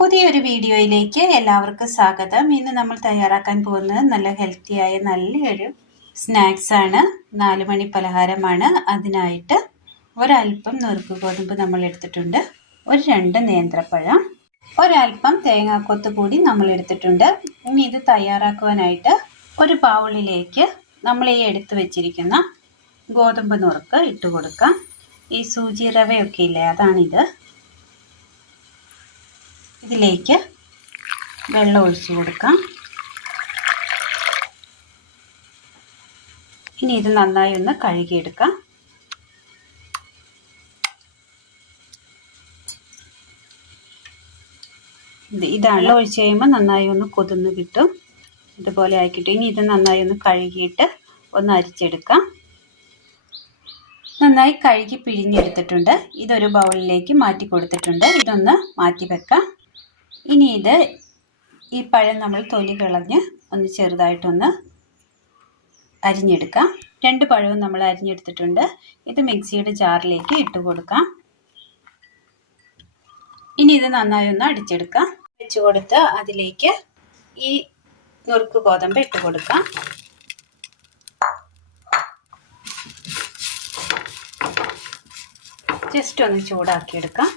പുതിയൊരു വീഡിയോയിലേക്ക് എല്ലാവർക്കും സ്വാഗതം. ഇന്ന് നമ്മൾ തയ്യാറാക്കാൻ പോകുന്നത് നല്ല ഹെൽത്തിയായ നല്ലൊരു സ്നാക്സാണ്. 4 മണി പലഹാരമാണ്. അതിനായിട്ട് ഒരൽപ്പം നുറുക്ക് ഗോതമ്പ് നമ്മൾ എടുത്തിട്ടുണ്ട്, 2 നേന്ത്രപ്പഴം, ഒരൽപ്പം തേങ്ങാക്കൊത്ത് കൂടി നമ്മൾ എടുത്തിട്ടുണ്ട്. ഇനി ഇത് തയ്യാറാക്കുവാനായിട്ട് ഒരു ബൗളിലേക്ക് നമ്മൾ ഈ എടുത്തു വെച്ചിരിക്കുന്ന ഗോതമ്പ് നുറുക്ക് ഇട്ട് കൊടുക്കാം. ഈ സൂചി റവയൊക്കെ ഇല്ലേ, അതാണിത്. ഇതിലേക്ക് വെള്ളം ഒഴിച്ചു കൊടുക്കാം. ഇനി ഇത് നന്നായി ഒന്ന് കഴുകിയെടുക്കാം. ഇതാണ് ഒഴിച്ച് കഴിയുമ്പോൾ നന്നായി ഒന്ന് കുതിർന്ന് കിട്ടും. ഇതുപോലെ ആക്കിയിട്ട് ഇനി ഇത് നന്നായി ഒന്ന് കഴുകിയിട്ട് ഒന്ന് അരിച്ചെടുക്കാം. നന്നായി കഴുകി പിഴിഞ്ഞെടുത്തിട്ടുണ്ട്. ഇതൊരു ബൗളിലേക്ക് മാറ്റി കൊടുത്തിട്ടുണ്ട്. ഇതൊന്ന് മാറ്റി വെക്കാം. ഇനി ഈ പഴം നമ്മൾ തൊലി കളഞ്ഞ് ഒന്ന് ചെറുതായിട്ടൊന്ന് അരിഞ്ഞെടുക്കാം. 2 പഴവും നമ്മൾ അരിഞ്ഞെടുത്തിട്ടുണ്ട്. ഇത് മിക്സിയുടെ ജാറിലേക്ക് ഇട്ട് കൊടുക്കാം. ഇനി ഇത് നന്നായി ഒന്ന് അടിച്ചെടുക്കാം. വെച്ച് കൊടുത്ത് അതിലേക്ക് ഈ നുറുക്ക് ഗോതമ്പ് ഇട്ട് കൊടുക്കാം. ജസ്റ്റ് ഒന്ന് ചൂടാക്കിയെടുക്കാം.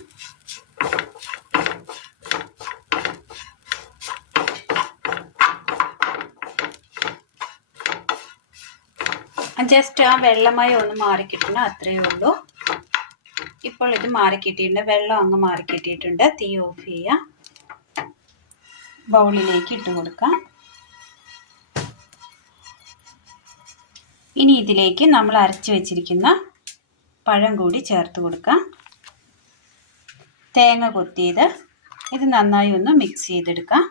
ജസ്റ്റ് ആ വെള്ളമായി ഒന്ന് മാറിക്കിട്ടുണ്ട്, അത്രയേ ഉള്ളൂ. ഇപ്പോൾ ഇത് മാറിക്കിട്ടിയിട്ടുണ്ട്, വെള്ളം അങ്ങ് മാറിക്കിട്ടിയിട്ടുണ്ട്. തീ ഓഫ് ചെയ്യാം. ബൗളിലേക്ക് ഇട്ട് കൊടുക്കാം. ഇനി ഇതിലേക്ക് നമ്മൾ അരച്ച് വെച്ചിരിക്കുന്ന പഴം കൂടി ചേർത്ത് കൊടുക്കാം. തേങ്ങ കൊത്തിയത് ഇത് നന്നായി ഒന്ന് മിക്സ് ചെയ്തെടുക്കാം.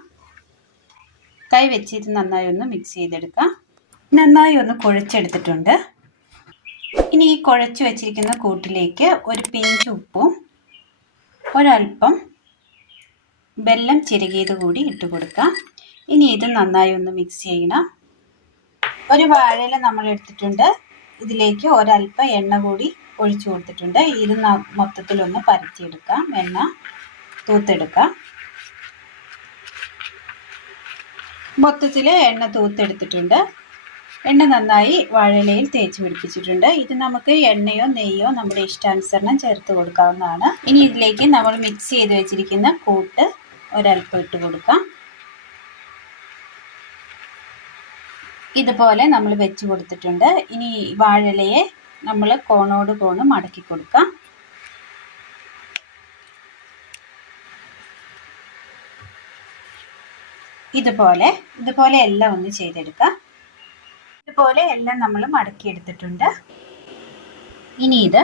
കൈ വെച്ച് ഇത് നന്നായി ഒന്ന് മിക്സ് ചെയ്തെടുക്കാം. നന്നായി ഒന്ന് കുഴച്ചെടുത്തിട്ടുണ്ട്. ഇനി ഈ കുഴച്ച് വെച്ചിരിക്കുന്ന കൂട്ടിലേക്ക് ഒരു പിഞ്ച് ഉപ്പും ഒരൽപ്പം വെല്ലം ചിരകിയത് കൂടി ഇട്ട് കൊടുക്കാം. ഇനി ഇത് നന്നായി ഒന്ന് മിക്സ് ചെയ്യണം. ഒരു വാഴയില നമ്മൾ എടുത്തിട്ടുണ്ട്. ഇതിലേക്ക് ഒരൽപ്പം എണ്ണ കൂടി ഒഴിച്ചു കൊടുത്തിട്ടുണ്ട്. ഇത് മൊത്തത്തിലൊന്ന് പരത്തിയെടുക്കാം. എണ്ണ തൂത്തെടുക്കാം. മൊത്തത്തിൽ എണ്ണ തൂത്തെടുത്തിട്ടുണ്ട്. എണ്ണ നന്നായി വാഴയിലയിൽ തേച്ച് പിടിപ്പിച്ചിട്ടുണ്ട്. ഇത് നമുക്ക് എണ്ണയോ നെയ്യോ നമ്മുടെ ഇഷ്ടാനുസരണം ചേർത്ത് കൊടുക്കാവുന്നതാണ്. ഇനി ഇതിലേക്ക് നമ്മൾ മിക്സ് ചെയ്ത് വെച്ചിരിക്കുന്ന കൂട്ട് ഒരൽപ്പം ഇട്ട് കൊടുക്കാം. ഇതുപോലെ നമ്മൾ വെച്ച് കൊടുത്തിട്ടുണ്ട്. ഇനി വാഴയിലയെ നമ്മൾ കോണോട് കോണ് മടക്കി കൊടുക്കാം. ഇതുപോലെ എല്ലാം ഒന്ന് ചെയ്തെടുക്കാം. ഇതുപോലെ എല്ലാം നമ്മൾ മടക്കിയെടുത്തിട്ടുണ്ട്. ഇനി ഇത്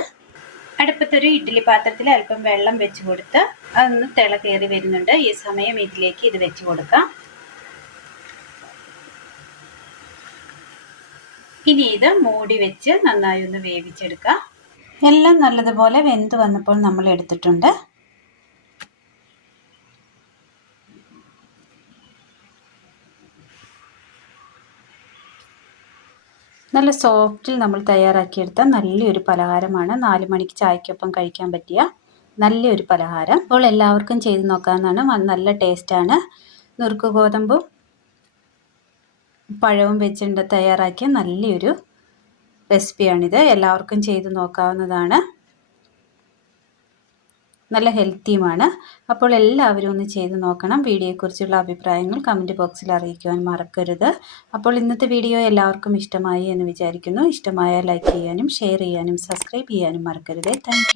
അടുപ്പത്തൊരു ഇഡ്ഡലി പാത്രത്തിൽ അല്പം വെള്ളം വെച്ച് കൊടുത്ത് അതൊന്ന് തിള കയറി വരുന്നുണ്ട്. ഈ സമയം ഇതിലേക്ക് ഇത് വെച്ച് കൊടുക്കാം. ഇനി ഇത് മൂടി വെച്ച് നന്നായി ഒന്ന് വേവിച്ചെടുക്കാം. എല്ലാം നല്ലതുപോലെ വെന്ത് വന്നപ്പോൾ നമ്മൾ എടുത്തിട്ടുണ്ട്. നല്ല സോഫ്റ്റിൽ നമ്മൾ തയ്യാറാക്കിയെടുത്ത നല്ലൊരു പലഹാരമാണ്. 4 മണിക്ക് ചായക്കൊപ്പം കഴിക്കാൻ പറ്റിയ നല്ലൊരു പലഹാരം. അപ്പോൾ എല്ലാവർക്കും ചെയ്ത് നോക്കാവുന്നതാണ്. നല്ല ടേസ്റ്റാണ്. നുറുക്ക് ഗോതമ്പും പഴവും വെച്ചിട്ട് തയ്യാറാക്കിയ നല്ലൊരു റെസിപ്പിയാണിത്. എല്ലാവർക്കും ചെയ്ത് നോക്കാവുന്നതാണ്. നല്ല ഹെൽത്തിയുമാണ്. അപ്പോൾ എല്ലാവരും ഒന്ന് ചെയ്ത് നോക്കണം. വീഡിയോയെക്കുറിച്ചുള്ള അഭിപ്രായങ്ങൾ കമൻറ്റ് ബോക്സിൽ അറിയിക്കുവാൻ മറക്കരുത്. അപ്പോൾ ഇന്നത്തെ വീഡിയോ എല്ലാവർക്കും ഇഷ്ടമായി എന്ന് വിചാരിക്കുന്നു. ഇഷ്ടമായാൽ ലൈക്ക് ചെയ്യാനും ഷെയർ ചെയ്യാനും സബ്സ്ക്രൈബ് ചെയ്യാനും മറക്കരുത്. താങ്ക്